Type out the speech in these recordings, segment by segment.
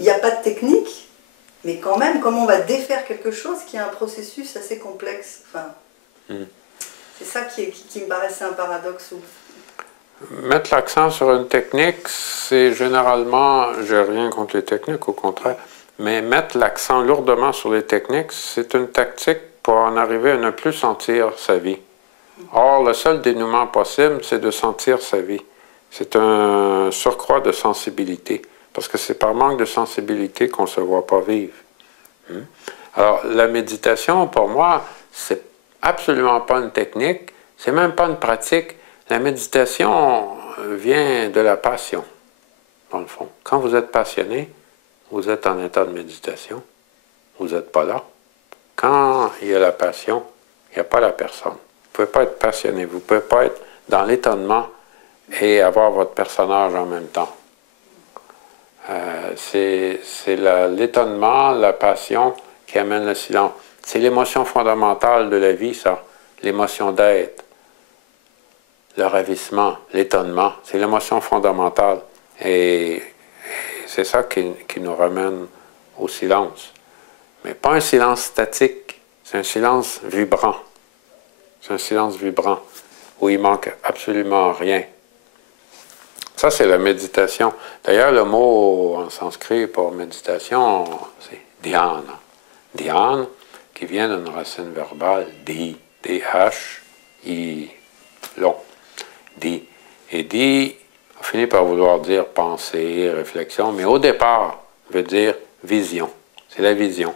il n'y a pas de technique, mais quand même, comment on va défaire quelque chose qui est un processus assez complexe. Enfin, c'est ça qui me paraissait un paradoxe. Mettre l'accent sur une technique, c'est généralement, j'ai rien contre les techniques, au contraire, mais mettre l'accent lourdement sur les techniques, c'est une tactique pour en arriver à ne plus sentir sa vie. Or, le seul dénouement possible, c'est de sentir sa vie. C'est un surcroît de sensibilité, parce que c'est par manque de sensibilité qu'on ne se voit pas vivre. Alors, la méditation, pour moi, c'est absolument pas une technique, c'est même pas une pratique. La méditation vient de la passion, dans le fond. Quand vous êtes passionné, vous êtes en état de méditation. Vous n'êtes pas là. Quand il y a la passion, il n'y a pas la personne. Vous ne pouvez pas être passionné, vous ne pouvez pas être dans l'étonnement et avoir votre personnage en même temps. C'est l'étonnement, la passion qui amène le silence. C'est l'émotion fondamentale de la vie, ça. L'émotion d'être. Le ravissement, l'étonnement, c'est l'émotion fondamentale. Et c'est ça qui nous ramène au silence. Mais pas un silence statique, c'est un silence vibrant. C'est un silence vibrant, où il manque absolument rien. Ça, c'est la méditation. D'ailleurs, le mot en sanskrit pour méditation, c'est dhyana. Dhyana, qui vient d'une racine verbale, di, D-H-I, long. Di. Et di, on finit par vouloir dire pensée, réflexion, mais au départ, veut dire vision. C'est la vision.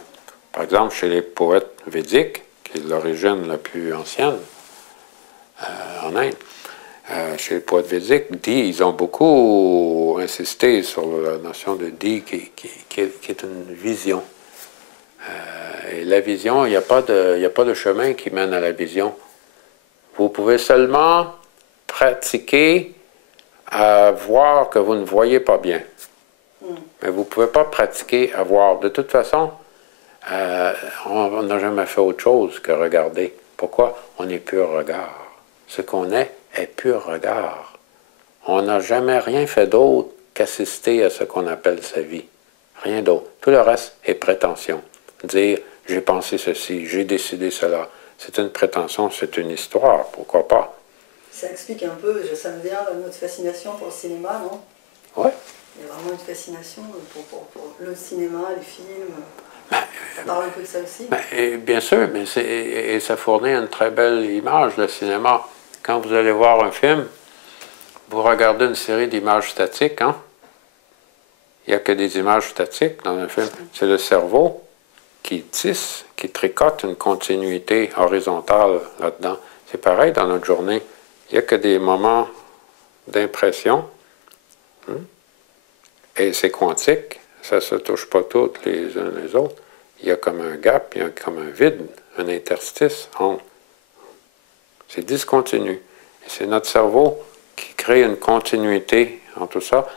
Par exemple, chez les poètes védiques, qui est l'origine la plus ancienne en Inde, chez les poètes védiques, di, ils ont beaucoup insisté sur la notion de di, qui est une vision. Et la vision, il n'y a pas de chemin qui mène à la vision. Vous pouvez seulement pratiquer à voir que vous ne voyez pas bien. Mais vous ne pouvez pas pratiquer à voir. De toute façon, on n'a jamais fait autre chose que regarder. Pourquoi? On est pur regard. Ce qu'on est pur regard. On n'a jamais rien fait d'autre qu'assister à ce qu'on appelle sa vie. Rien d'autre. Tout le reste est prétention. Dire, j'ai pensé ceci, j'ai décidé cela. C'est une prétention, c'est une histoire, pourquoi pas? Ça explique un peu, ça me vient, notre fascination pour le cinéma, non? Oui. Il y a vraiment une fascination pour le cinéma, les films. Ça parle un peu de ça aussi. Bien sûr, mais et ça fournit une très belle image, le cinéma. Quand vous allez voir un film, vous regardez une série d'images statiques, hein? Il n'y a que des images statiques dans un film. C'est le cerveau qui tisse, qui tricote une continuité horizontale là-dedans. C'est pareil dans notre journée. Il n'y a que des moments d'impression. Et c'est quantique. Ça ne se touche pas toutes les uns les autres. Il y a comme un gap, il y a comme un vide, un interstice entre. C'est discontinu. Et c'est notre cerveau qui crée une continuité en tout ça.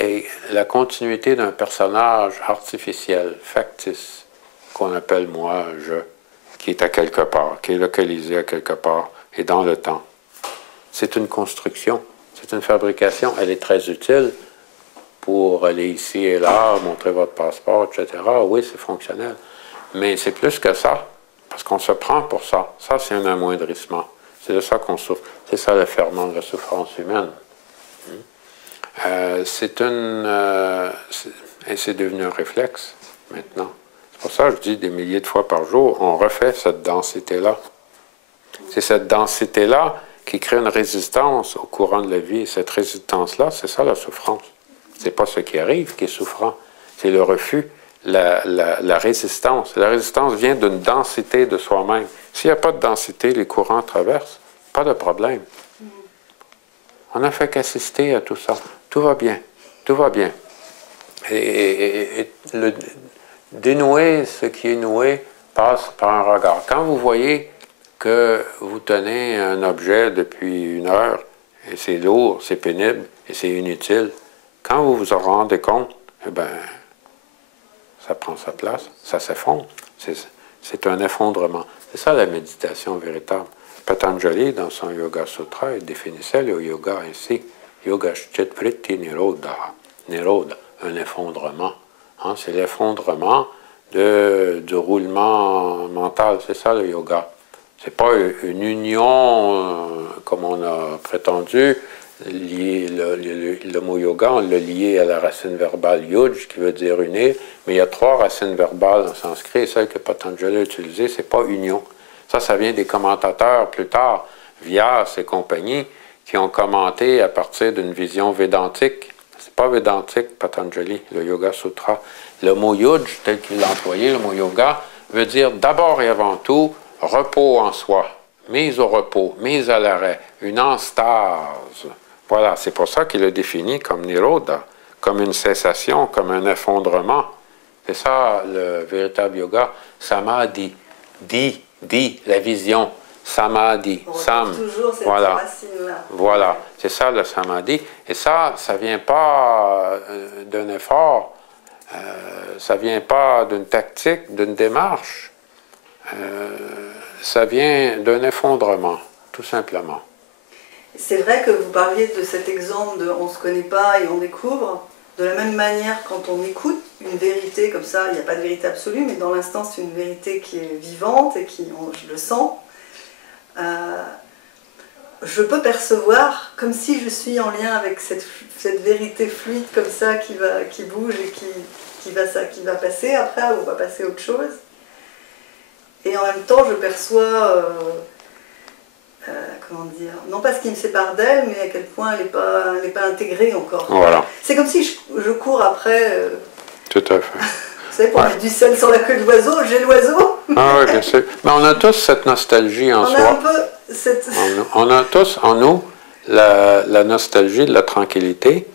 Et la continuité d'un personnage artificiel, factice, qu'on appelle moi, je, qui est à quelque part, qui est localisé à quelque part et dans le temps. C'est une construction, c'est une fabrication. Elle est très utile pour aller ici et là, montrer votre passeport, etc. Oui, c'est fonctionnel. Mais c'est plus que ça, parce qu'on se prend pour ça. Ça, c'est un amoindrissement. C'est de ça qu'on souffre. C'est ça le ferment de la souffrance humaine. C'est devenu un réflexe, maintenant. C'est pour ça que je dis des milliers de fois par jour, on refait cette densité-là. C'est cette densité-là qui crée une résistance au courant de la vie. Et cette résistance-là, c'est ça la souffrance. C'est pas ce qui arrive qui est souffrant. C'est le refus, la résistance. La résistance vient d'une densité de soi-même. S'il n'y a pas de densité, les courants traversent. Pas de problème. On n'a fait qu'assister à tout ça. Tout va bien. Tout va bien. Et dénouer ce qui est noué passe par un regard. Quand vous voyez que vous tenez un objet depuis 1 heure, et c'est lourd, c'est pénible, et c'est inutile, quand vous vous en rendez compte, eh bien, ça prend sa place, ça s'effondre. C'est un effondrement. C'est ça la méditation véritable. Patanjali, dans son Yoga Sutra, il définissait le yoga ainsi. Yoga Chitt Vritti Nirodha. Nirodha, un effondrement. Hein, c'est l'effondrement du roulement mental. C'est ça le yoga. C'est pas une union, comme on a prétendu. Le mot yoga, on l'a lié à la racine verbale yuj, qui veut dire unir, mais il y a 3 racines verbales en sanskrit, et celle que Patanjali a utilisée, c'est pas union. Ça vient des commentateurs plus tard, Vyas et compagnie, qui ont commenté à partir d'une vision védantique. C'est pas védantique, Patanjali, le Yoga Sutra. Le mot yuj, tel qu'il l'a employé, le mot yoga, veut dire d'abord et avant tout repos en soi, mise au repos, mise à l'arrêt, une anstase. Voilà, c'est pour ça qu'il le définit comme nirodha, comme une cessation, comme un effondrement. C'est ça le véritable yoga. Samadhi, la vision. Samadhi, sam. Toujours cette voilà. racine-là. Voilà, c'est ça le samadhi. Et ça ne vient pas d'un effort, ça ne vient pas d'une tactique, d'une démarche. Ça vient d'un effondrement, tout simplement. C'est vrai que vous parliez de cet exemple de on ne se connaît pas et on découvre. De la même manière, quand on écoute une vérité comme ça, il n'y a pas de vérité absolue, mais dans l'instant, c'est une vérité qui est vivante et je le sens. Je peux percevoir comme si je suis en lien avec cette vérité fluide comme ça qui bouge et qui va passer après, ou on va passer à autre chose. Et en même temps, je perçois, comment dire, non pas ce qui me sépare d'elle, mais à quel point elle n'est pas intégrée encore. Voilà. C'est comme si je cours après... Tout à fait. Vous savez, pour mettre du sel sur la queue de l'oiseau, j'ai l'oiseau. Ah oui, bien sûr. Mais on a tous cette nostalgie en soi. On a un peu cette... On a tous en nous la nostalgie de la tranquillité.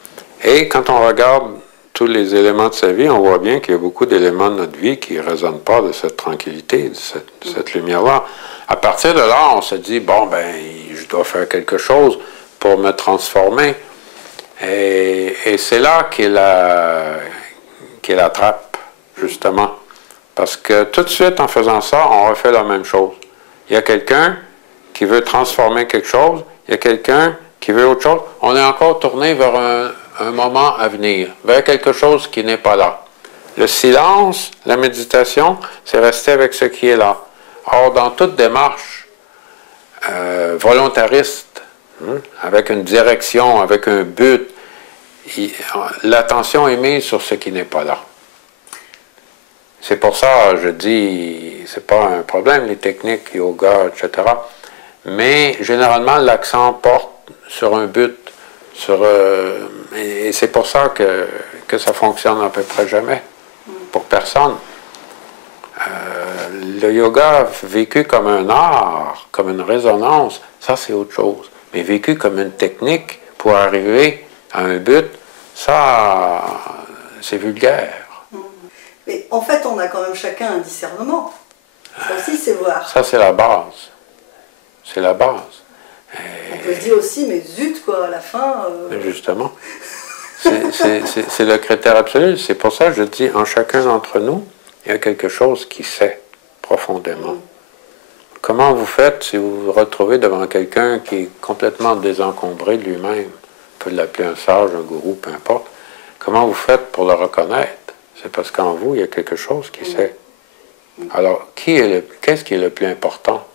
Et quand on regarde tous les éléments de sa vie, on voit bien qu'il y a beaucoup d'éléments de notre vie qui ne résonnent pas de cette tranquillité, de cette lumière-là. À partir de là, on se dit, bon, ben, je dois faire quelque chose pour me transformer. Et c'est là qu'est la trappe, justement. Parce que tout de suite, en faisant ça, on refait la même chose. Il y a quelqu'un qui veut transformer quelque chose, il y a quelqu'un qui veut autre chose. On est encore tourné vers un moment à venir, vers quelque chose qui n'est pas là. Le silence, la méditation, c'est rester avec ce qui est là. Or, dans toute démarche volontariste, avec une direction, avec un but, l'attention est mise sur ce qui n'est pas là. C'est pour ça, je dis, c'est pas un problème, les techniques, yoga, etc. Mais généralement, l'accent porte sur un but, et c'est pour ça que ça fonctionne à peu près jamais, pour personne. Le yoga vécu comme un art, comme une résonance, ça c'est autre chose. Mais vécu comme une technique pour arriver à un but, ça, c'est vulgaire. Mais en fait, on a quand même chacun un discernement. Ça aussi, c'est voir. Ça, c'est la base. C'est la base. On peut se dire aussi, mais zut, quoi, à la fin... Justement. C'est le critère absolu. C'est pour ça que je dis, en chacun d'entre nous, il y a quelque chose qui sait profondément. Comment vous faites si vous vous retrouvez devant quelqu'un qui est complètement désencombré de lui-même? On peut l'appeler un sage, un gourou, peu importe. Comment vous faites pour le reconnaître? C'est parce qu'en vous, il y a quelque chose qui sait. Alors, qu'est-ce qui est le plus important?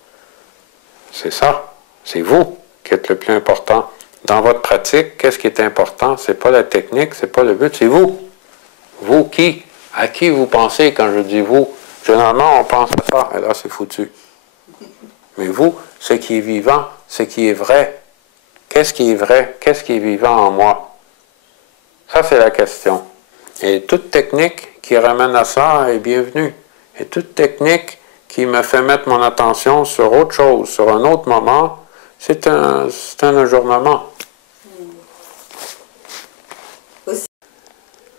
C'est ça. C'est vous qui êtes le plus important. Dans votre pratique, qu'est-ce qui est important? C'est pas la technique, c'est pas le but, c'est vous. Vous qui? À qui vous pensez quand je dis vous? Généralement, on pense à ça, et là, c'est foutu. Mais vous, ce qui est vivant, ce qui est vrai. Qu'est-ce qui est vrai? Qu'est-ce qui est vivant en moi? Ça, c'est la question. Et toute technique qui ramène à ça est bienvenue. Et toute technique qui me fait mettre mon attention sur autre chose, sur un autre moment, c'est un ajournement.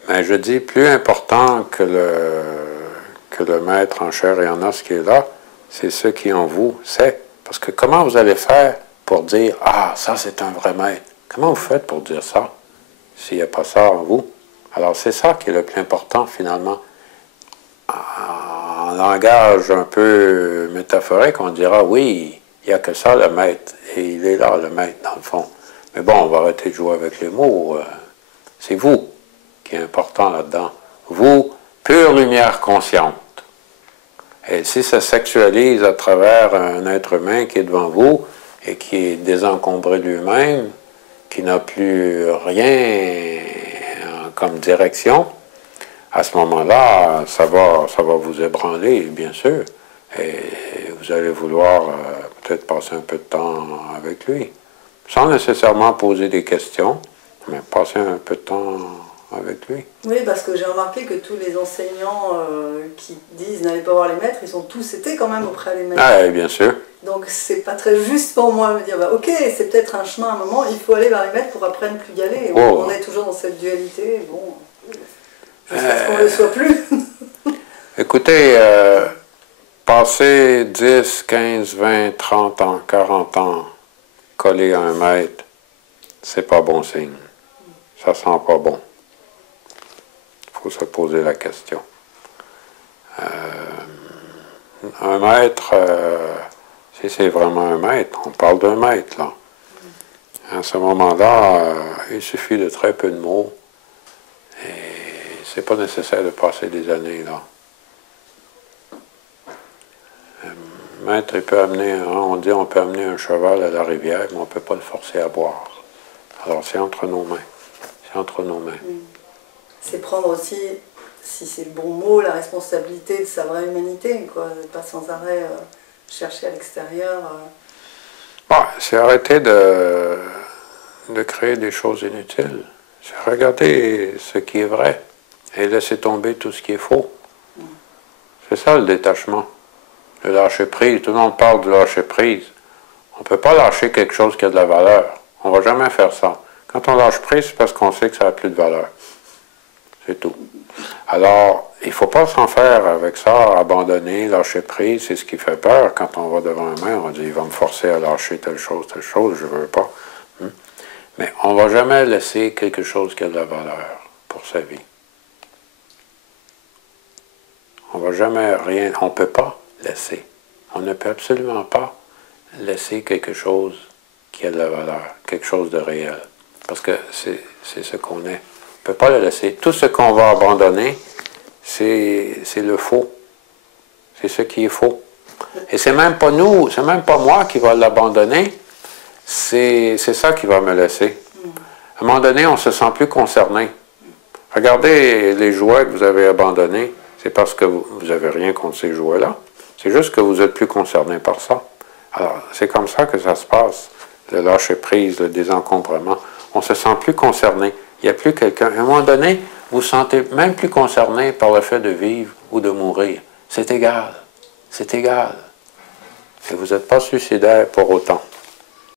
Mais je dis, plus important que le maître en chair et en os qui est là, c'est ce qui en vous sait. Parce que comment vous allez faire pour dire, ah, ça c'est un vrai maître? Comment vous faites pour dire ça, s'il n'y a pas ça en vous? Alors, c'est ça qui est le plus important, finalement. En langage un peu métaphorique, on dira, oui, il n'y a que ça, le maître. Et il est là, le maître, dans le fond. Mais bon, on va arrêter de jouer avec les mots. C'est vous qui est important là-dedans. Vous, pure lumière consciente. Et si ça sexualise à travers un être humain qui est devant vous et qui est désencombré de lui-même, qui n'a plus rien comme direction, à ce moment-là, ça va vous ébranler, bien sûr. Et vous allez vouloir peut-être passer un peu de temps avec lui, sans nécessairement poser des questions, mais passer un peu de temps avec lui. Oui, parce que j'ai remarqué que tous les enseignants qui disent n'allez pas voir les maîtres, ils ont tous été quand même auprès des maîtres. Ah, bien sûr. Donc c'est pas très juste pour moi de me dire, bah, ok, c'est peut-être un chemin à un moment, il faut aller vers les maîtres pour après ne plus y aller. On est toujours dans cette dualité, bon, jusqu'à ce qu'on ne le soit plus. Écoutez, passer 10, 15, 20, 30 ans, 40 ans collé à un maître, c'est pas bon signe. Ça sent pas bon. Il faut se poser la question. Un maître, si c'est vraiment un maître, on parle d'un maître, là. À ce moment-là, il suffit de très peu de mots. Et c'est pas nécessaire de passer des années, là. Maître, il peut amener, on dit on peut amener un cheval à la rivière, mais on ne peut pas le forcer à boire. Alors c'est entre nos mains. C'est entre nos mains. C'est prendre aussi, si c'est le bon mot, la responsabilité de sa vraie humanité, quoi. Pas sans arrêt chercher à l'extérieur. Bon, c'est arrêter de créer des choses inutiles. C'est regarder ce qui est vrai et laisser tomber tout ce qui est faux. C'est ça le détachement. Le lâcher prise. Tout le monde parle de lâcher prise. On ne peut pas lâcher quelque chose qui a de la valeur. On ne va jamais faire ça. Quand on lâche prise, c'est parce qu'on sait que ça n'a plus de valeur. C'est tout. Alors, il ne faut pas s'en faire avec ça, abandonner, lâcher prise, c'est ce qui fait peur. Quand on va devant un maître, on dit, il va me forcer à lâcher telle chose, je ne veux pas. Mais on ne va jamais laisser quelque chose qui a de la valeur pour sa vie. On ne va jamais rien, on ne peut pas laisser. On ne peut absolument pas laisser quelque chose qui a de la valeur, quelque chose de réel. Parce que c'est ce qu'on est. On ne peut pas le laisser. Tout ce qu'on va abandonner, c'est le faux. C'est ce qui est faux. Et c'est même pas nous, c'est même pas moi qui va l'abandonner, c'est ça qui va me laisser. À un moment donné, on ne se sent plus concerné. Regardez les jouets que vous avez abandonnés, c'est parce que vous n'avez rien contre ces jouets-là. C'est juste que vous n'êtes plus concerné par ça. Alors, c'est comme ça que ça se passe, le lâcher-prise, le désencombrement. On ne se sent plus concerné. Il n'y a plus quelqu'un. À un moment donné, vous ne vous sentez même plus concerné par le fait de vivre ou de mourir. C'est égal. C'est égal. Et vous n'êtes pas suicidaire pour autant.